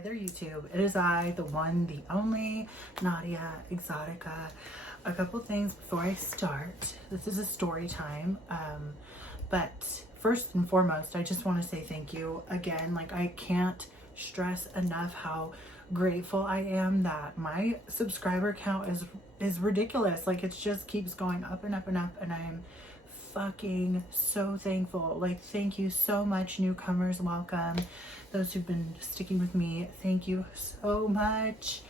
Hi there, YouTube. It is I, the one, the only, Nadia Exotica. A couple things before I start. This is a story time. But first and foremost, I just want to say thank you again. Like, I can't stress enough how grateful I am that my subscriber count is ridiculous. Like, it just keeps going up and up and up, and I'm fucking so thankful. Like, thank you so much, newcomers. Welcome. Those who've been sticking with me, thank you so much.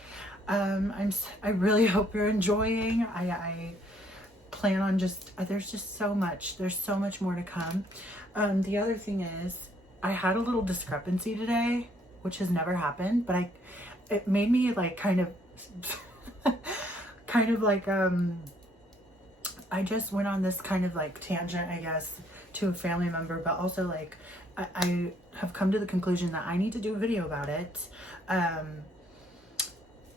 I really hope you're enjoying. I plan on there's just so much. There's so much more to come. The other thing is, I had a little discrepancy today, which has never happened, but it made me like kind of I just went on this kind of like tangent, I guess, to a family member, but also like I have come to the conclusion that I need to do a video about it.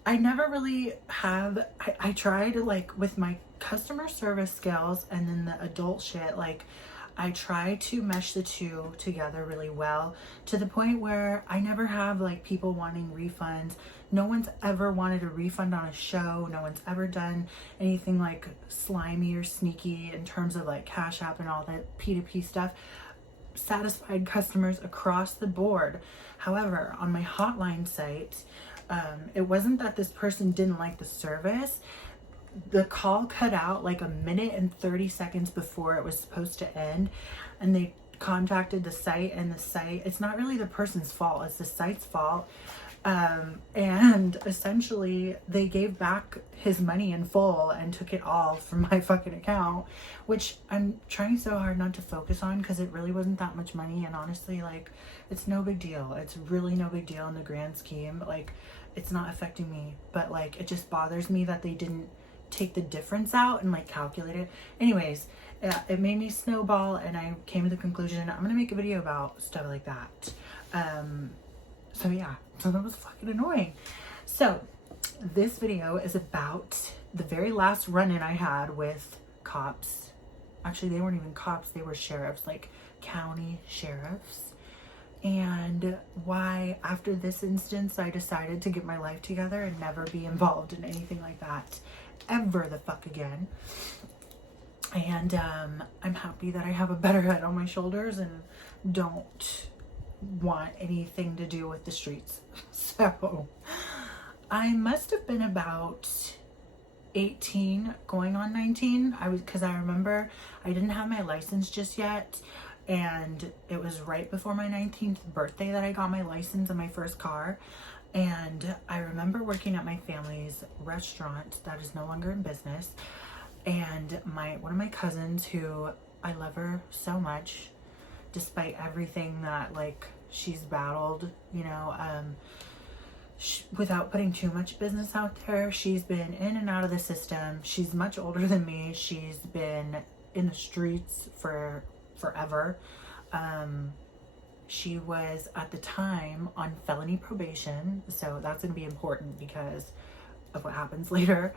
I never really have, I try to, like, with my customer service skills and then the adult shit, like, I try to mesh the two together really well, to the point where I never have like people wanting refunds. No one's ever wanted a refund on a show. No one's ever done anything like slimy or sneaky in terms of like Cash App and all that P2P stuff. Satisfied customers across the board. However, on my hotline site, it wasn't that this person didn't like the service. The call cut out like a minute and 30 seconds before it was supposed to end, and they contacted the site, and the site, it's not really the person's fault, it's the site's fault. And essentially they gave back his money in full and took it all from my fucking account, which I'm trying so hard not to focus on because it really wasn't that much money, and honestly, like, it's no big deal. It's really no big deal in the grand scheme. Like, it's not affecting me, but like, it just bothers me that they didn't take the difference out and like calculate it. Anyways, it made me snowball, and I came to the conclusion I'm gonna make a video about stuff like that. So yeah, so that was fucking annoying. So this video is about the very last run-in I had with cops. Actually, they weren't even cops, they were sheriffs, like county sheriffs. And why, after this instance, I decided to get my life together and never be involved in anything like that ever the fuck again. And I'm happy that I have a better head on my shoulders and don't want anything to do with the streets. So I must have been about 18 going on 19. Because I remember I didn't have my license just yet, and it was right before my 19th birthday that I got my license and my first car. And I remember working at my family's restaurant that is no longer in business, and one of my cousins, who I love her so much despite everything that like she's battled, you know, without putting too much business out there, she's been in and out of the system. She's much older than me. She's been in the streets for forever. She was at the time on felony probation, so that's going to be important because of what happens later.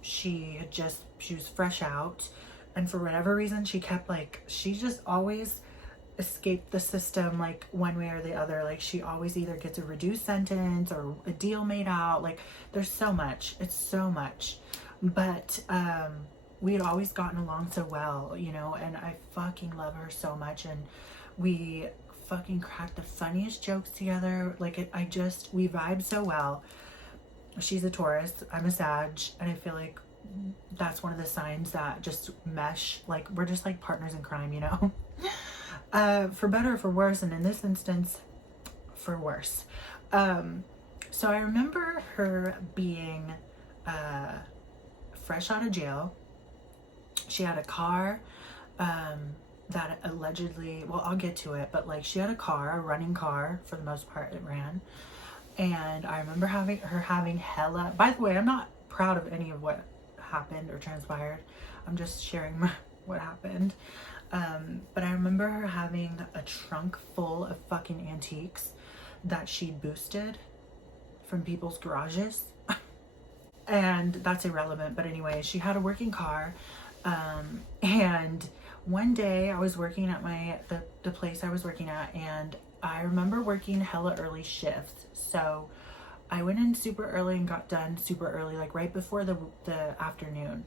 She was fresh out, and for whatever reason she just always escaped the system, like one way or the other. Like, she always either gets a reduced sentence or a deal made out. Like, there's so much, it's so much. But we had always gotten along so well, you know, and I fucking love her so much, and we fucking cracked the funniest jokes together. Like, we vibe so well. She's a Taurus, I'm a Sag, and I feel like that's one of the signs that just mesh. Like, we're just like partners in crime, you know. For better or for worse, and in this instance, for worse. So I remember her being fresh out of jail. She had a car that allegedly, well, I'll get to it, but like, she had a running car, for the most part it ran. And I remember her having hella, by the way, I'm not proud of any of what happened or transpired, I'm just sharing what happened. But I remember her having a trunk full of fucking antiques that she'd boosted from people's garages. And that's irrelevant, but anyway, she had a working car. And one day I was working at the place I was working at, and I remember working hella early shifts. So I went in super early and got done super early, like right before the afternoon.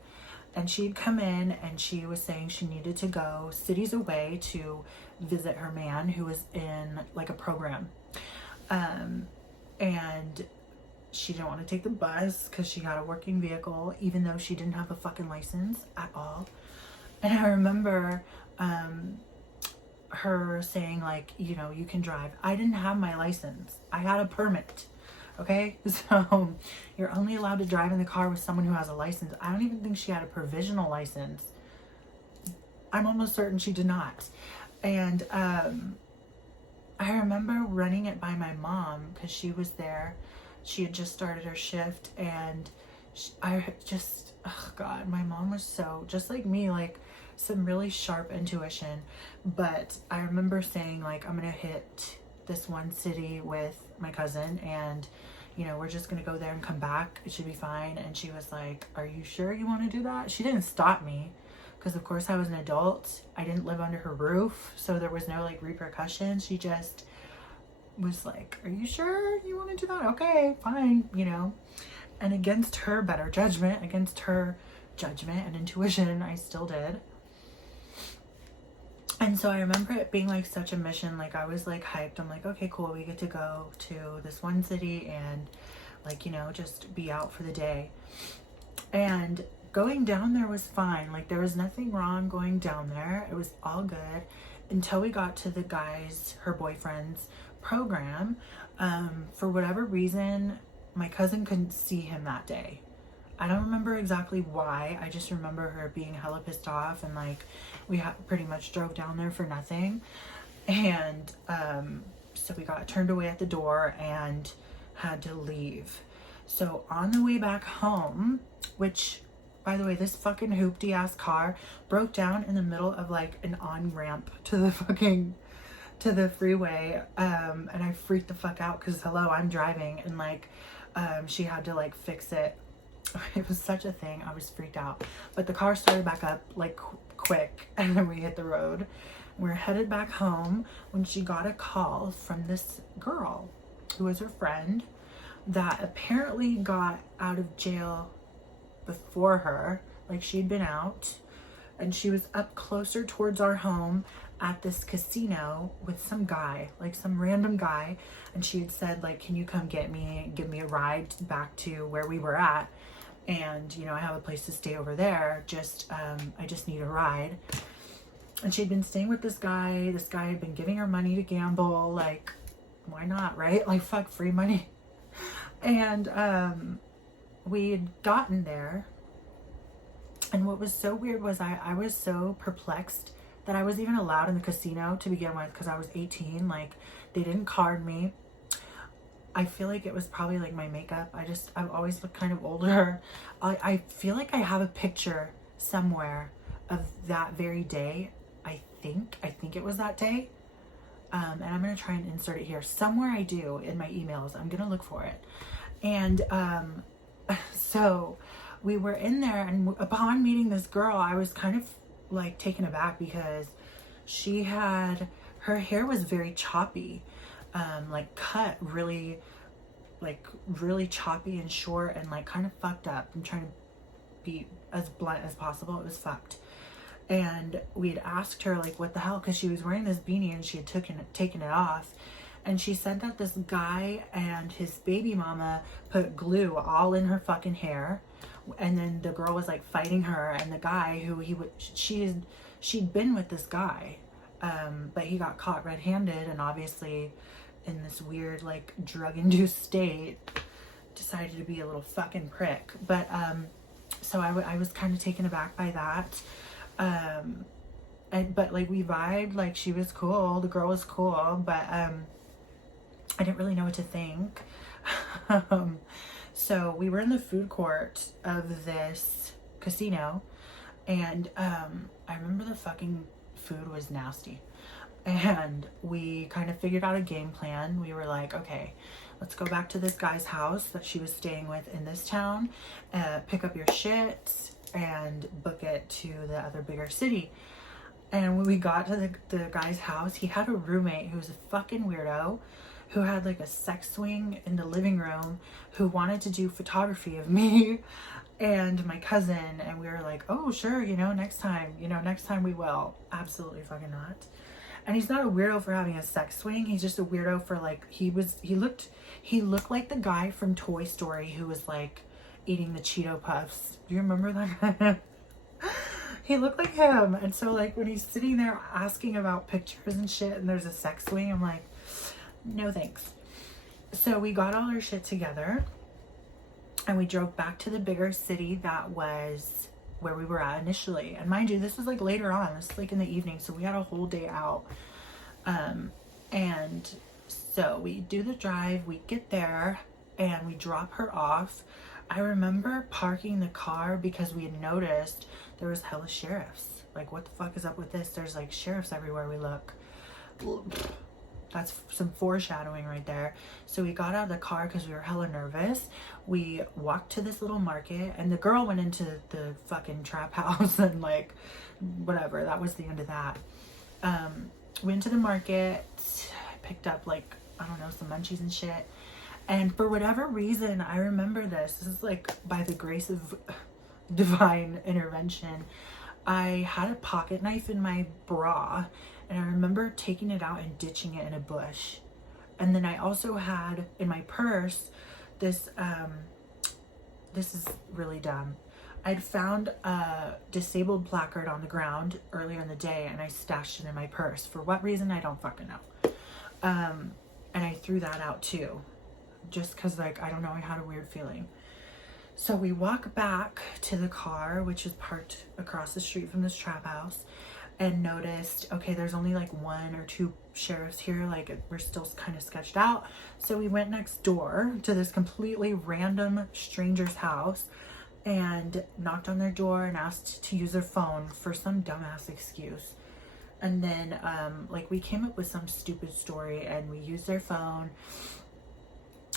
And she'd come in and she was saying she needed to go cities away to visit her man who was in like a program. And she didn't want to take the bus because she had a working vehicle, even though she didn't have a fucking license at all. And I remember her saying like, you know, you can drive. I didn't have my license. I had a permit. Okay, so you're only allowed to drive in the car with someone who has a license. I don't even think she had a provisional license. I'm almost certain she did not. And I remember running it by my mom because she was there. She had just started her shift, and oh God, my mom was so, just like me, like some really sharp intuition. But I remember saying like, I'm gonna hit this one city with my cousin, and you know, we're just gonna go there and come back. It should be fine. And she was like, are you sure you want to do that? She didn't stop me because of course I was an adult. I didn't live under her roof, so there was no like repercussions. She just was like, are you sure you want to do that? Okay, fine, you know. And against her better judgment, against her judgment and intuition, I still did. And so I remember it being like such a mission. Like I was like hyped. I'm like, okay, cool. We get to go to this one city and like, you know, just be out for the day. And going down there was fine. Like there was nothing wrong going down there. It was all good until we got to the guy's, her boyfriend's program. For whatever reason, my cousin couldn't see him that day. I don't remember exactly why. I just remember her being hella pissed off, and like we pretty much drove down there for nothing. And so we got turned away at the door and had to leave. So on the way back home, which by the way, this fucking hoopty ass car broke down in the middle of like an on-ramp to the freeway. And I freaked the fuck out because hello, I'm driving, and like she had to like fix it. It was such a thing. I was freaked out, but the car started back up like quick, and then we hit the road. We're headed back home when she got a call from this girl who was her friend that apparently got out of jail before her. Like she'd been out and she was up closer towards our home at this casino with some guy, like some random guy. And she had said like, can you come get me, give me a ride back to where we were at? And, you know, I have a place to stay over there. I just need a ride. And she'd been staying with this guy. This guy had been giving her money to gamble. Like, why not, right? Like, fuck, free money. And we'd gotten there. And what was so weird was I was so perplexed that I was even allowed in the casino to begin with because I was 18. Like, they didn't card me. I feel like it was probably like my makeup. I've always looked kind of older. I feel like I have a picture somewhere of that very day. I think it was that day. And I'm going to try and insert it here. Somewhere I do in my emails. I'm going to look for it. And so we were in there, and upon meeting this girl, I was kind of like taken aback because her hair was very choppy. Like cut really choppy and short and like kind of fucked up. I'm trying to be as blunt as possible. It was fucked. And we had asked her like, what the hell? Because she was wearing this beanie and she had taken it off. And she said that this guy and his baby mama put glue all in her fucking hair. And then the girl was like fighting her, and the guy who she'd been with this guy. But he got caught red-handed, and obviously in this weird like drug-induced state decided to be a little fucking prick. But so I was kind of taken aback by that. But like we vibed, like she was cool, the girl was cool, but I didn't really know what to think. So we were in the food court of this casino, and I remember the fucking food was nasty. And we kind of figured out a game plan. We were like, okay, let's go back to this guy's house that she was staying with in this town, pick up your shit, and book it to the other bigger city. And when we got to the guy's house, he had a roommate who was a fucking weirdo, who had like a sex swing in the living room, who wanted to do photography of me and my cousin. And we were like, oh, sure, next time we will. Absolutely fucking not. And he's not a weirdo for having a sex swing. He's just a weirdo for like, he looked like the guy from Toy Story who was like eating the Cheeto Puffs. Do you remember that guy? He looked like him. And so like when he's sitting there asking about pictures and shit and there's a sex swing, I'm like, no thanks. So we got all our shit together and we drove back to the bigger city that was where we were at initially. And mind you, this was like later on, this was like in the evening, so we had a whole day out. And so we do the drive, we get there and we drop her off. I remember parking the car because we had noticed there was hella sheriffs. Like, what the fuck is up with this? There's like sheriffs everywhere we look. That's some foreshadowing right there. So we got out of the car because we were hella nervous. We walked to this little market and the girl went into the fucking trap house and like, whatever. That was the end of that. Went to the market, picked up like, I don't know, some munchies and shit. And for whatever reason, I remember this is like by the grace of divine intervention. I had a pocket knife in my bra and I remember taking it out and ditching it in a bush. And then I also had in my purse this is really dumb. I'd found a disabled placard on the ground earlier in the day and I stashed it in my purse. For what reason, I don't fucking know. And I threw that out too. Just cause like, I don't know, I had a weird feeling. So we walk back to the car, which is parked across the street from this trap house, and noticed, okay, there's only like 1 or 2 sheriffs here. Like we're still kind of sketched out. So we went next door to this completely random stranger's house and knocked on their door and asked to use their phone for some dumbass excuse. And then like we came up with some stupid story and we used their phone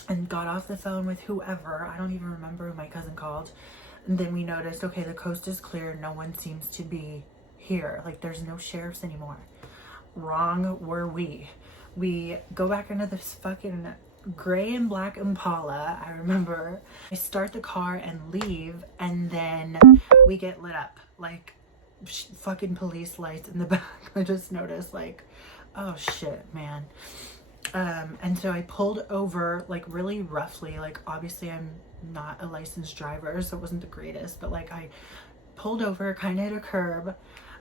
and got off the phone with whoever. I don't even remember who my cousin called. And then we noticed, okay, the coast is clear. No one seems to be here. Like there's no sheriffs anymore. Wrong were we. We go back into this fucking gray and black Impala. I remember I start the car and leave and then we get lit up like fucking police lights in the back. I just noticed like, oh shit, man. And so I pulled over like really roughly, like obviously I'm not a licensed driver, so it wasn't the greatest, but like I pulled over, kind of hit a curb,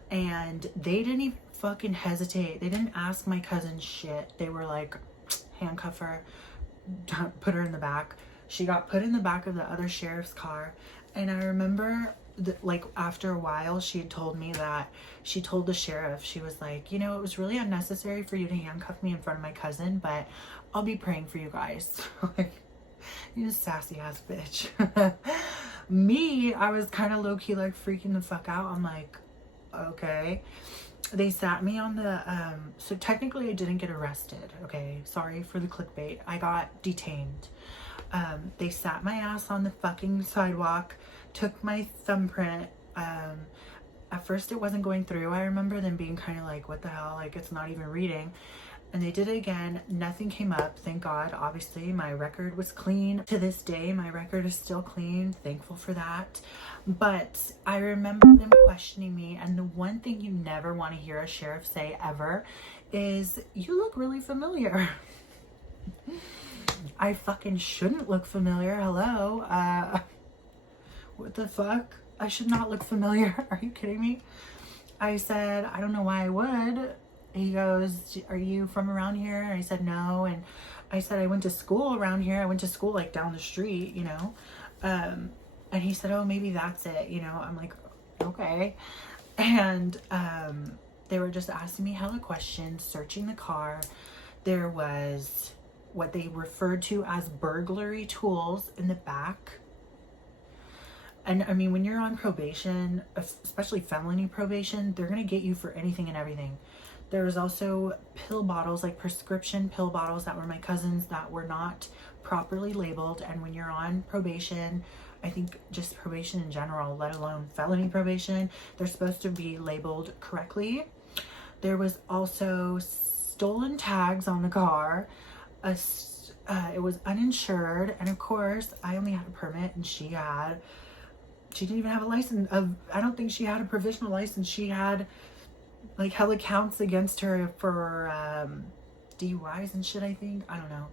and they didn't even fucking hesitate. They didn't ask my cousin shit. They were like, handcuff her, put her in the back. She got put in the back of the other sheriff's car. And I remember like after a while she had told me that she told the sheriff, she was like, it was really unnecessary for you to handcuff me in front of my cousin, but I'll be praying for you guys. Like, you sassy ass bitch. Me, I was kind of low-key like freaking the fuck out. I'm like, okay. They sat me on the so technically I didn't get arrested, okay, sorry for the clickbait. I got detained. They sat my ass on the fucking sidewalk, took my thumbprint. At first it wasn't going through. I remember them being kind of like, what the hell, like it's not even reading. And they did it again. Nothing came up, thank God. Obviously my record was clean. To this day my record is still clean, thankful for that. But I remember them questioning me, and the one thing you never want to hear a sheriff say ever is, you look really familiar. I fucking shouldn't look familiar. Hello. What the fuck? I should not look familiar. Are you kidding me? I said, I don't know why I would. He goes, are you from around here? And I said, no. And I said, I went to school around here. I went to school like down the street, and he said, oh, maybe that's it. I'm like, okay. And they were just asking me hella questions, searching the car. There was what they referred to as burglary tools in the back. And I mean, when you're on probation, especially felony probation, they're going to get you for anything and everything. There was also pill bottles, like prescription pill bottles that were my cousin's that were not properly labeled. And when you're on probation, I think just probation in general, let alone felony probation, they're supposed to be labeled correctly. There was also stolen tags on the car. It was uninsured, and of course I only had a permit and she didn't even have a license. I don't think she had a provisional license. She had like hella counts against her for DUIs and shit, I think. I don't know.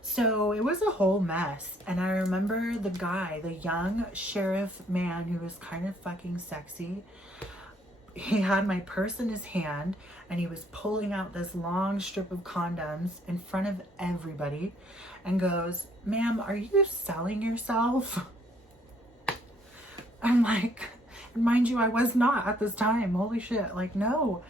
So it was a whole mess. And I remember the guy, the young sheriff man who was kind of fucking sexy, he had my purse in his hand and he was pulling out this long strip of condoms in front of everybody and goes, "Ma'am, are you selling yourself?" I'm like, mind you, I was not at this time. Holy shit. Like, no.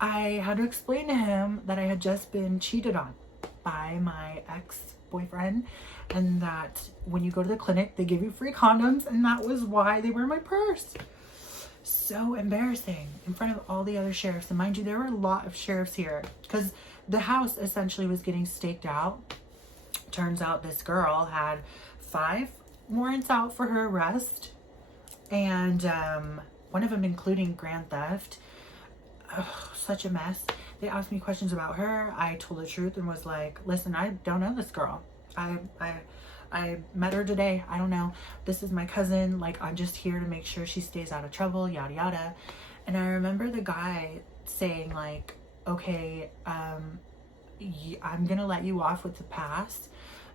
I had to explain to him that I had just been cheated on by my ex-boyfriend, and that when you go to the clinic, they give you free condoms, and that was why they were in my purse. So embarrassing in front of all the other sheriffs. And mind you, there were a lot of sheriffs here because the house essentially was getting staked out. Turns out this girl had 5 warrants out for her arrest, and one of them including grand theft. Ugh, such a mess. They asked me questions about her. I told the truth and was like, listen, I don't know this girl. I met her today. I don't know. This is my cousin. Like, I'm just here to make sure she stays out of trouble, yada yada. And I remember the guy saying like, okay, I'm gonna let you off with the pass.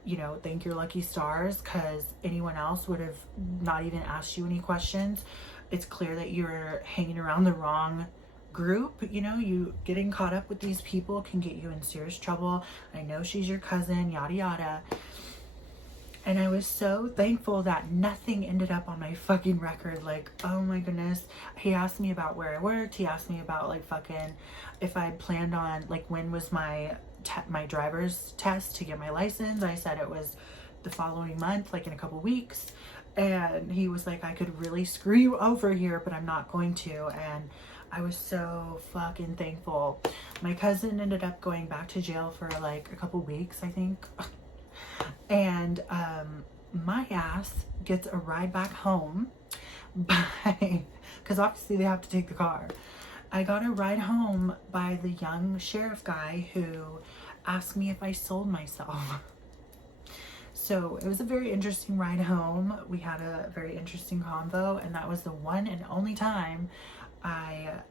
You know, thank your lucky stars, because anyone else would have not even asked you any questions. It's clear that you're hanging around the wrong group. You know, you getting caught up with these people can get you in serious trouble. I know she's your cousin, yada yada. And I was so thankful that nothing ended up on my fucking record. Like, oh my goodness. He asked me about where I worked. He asked me about like fucking if I planned on, like, when was my driver's test to get my license. I said it was the following month, like in a couple weeks. And he was like, I could really screw you over here, but I'm not going to. And I was so fucking thankful. My cousin ended up going back to jail for like a couple weeks, I think. And my ass gets a ride back home by, because obviously they have to take the car. I got a ride home by the young sheriff guy who asked me if I sold myself. So it was a very interesting ride home. We had a very interesting convo, and that was the one and only time I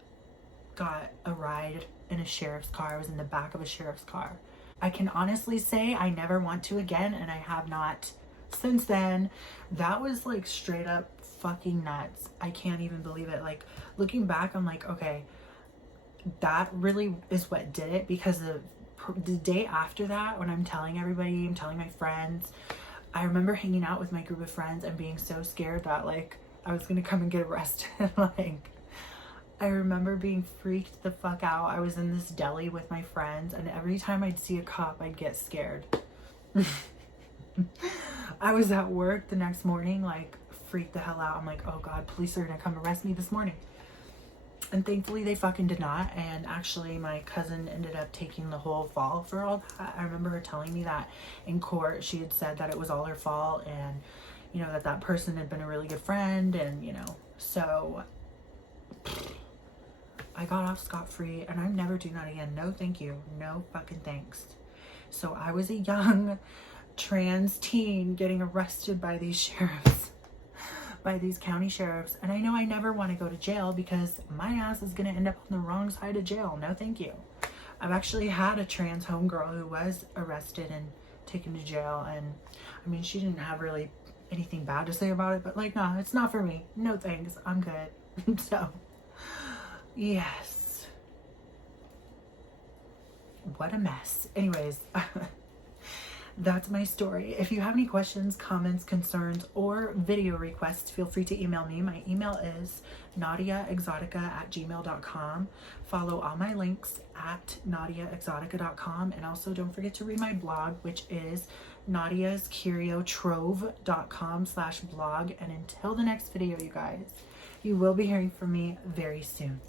got a ride in a sheriff's car. I was in the back of a sheriff's car. I can honestly say I never want to again, and I have not since then. That was like straight up fucking nuts. I can't even believe it. Like, looking back, I'm like, okay, that really is what did it, because the day after that, when I'm telling everybody, I'm telling my friends, I remember hanging out with my group of friends and being so scared that like I was gonna come and get arrested. Like, I remember being freaked the fuck out. I was in this deli with my friends, and every time I'd see a cop, I'd get scared. I was at work the next morning, like, freaked the hell out. I'm like, oh God, police are gonna come arrest me this morning. And thankfully they fucking did not. And actually my cousin ended up taking the whole fall for all that. I remember her telling me that in court she had said that it was all her fault, and you know, that person had been a really good friend, and you know, so I got off scot-free, and I'm never doing that again. No thank you. No fucking thanks. So I was a young trans teen getting arrested by these sheriffs, by these county sheriffs, and I know I never want to go to jail because my ass is gonna end up on the wrong side of jail. No thank you. I've actually had a trans homegirl who was arrested and taken to jail, and I mean, she didn't have really anything bad to say about it, but like, no, it's not for me. No thanks. I'm good. So yes, what a mess. Anyways, that's my story. If you have any questions, comments, concerns, or video requests, feel free to email me. My email is nadiaexotica@gmail.com. Follow all my links at nadiaexotica.com, and also don't forget to read my blog, which is nadiascuriotrove.com/blog. And until the next video, you guys, you will be hearing from me very soon.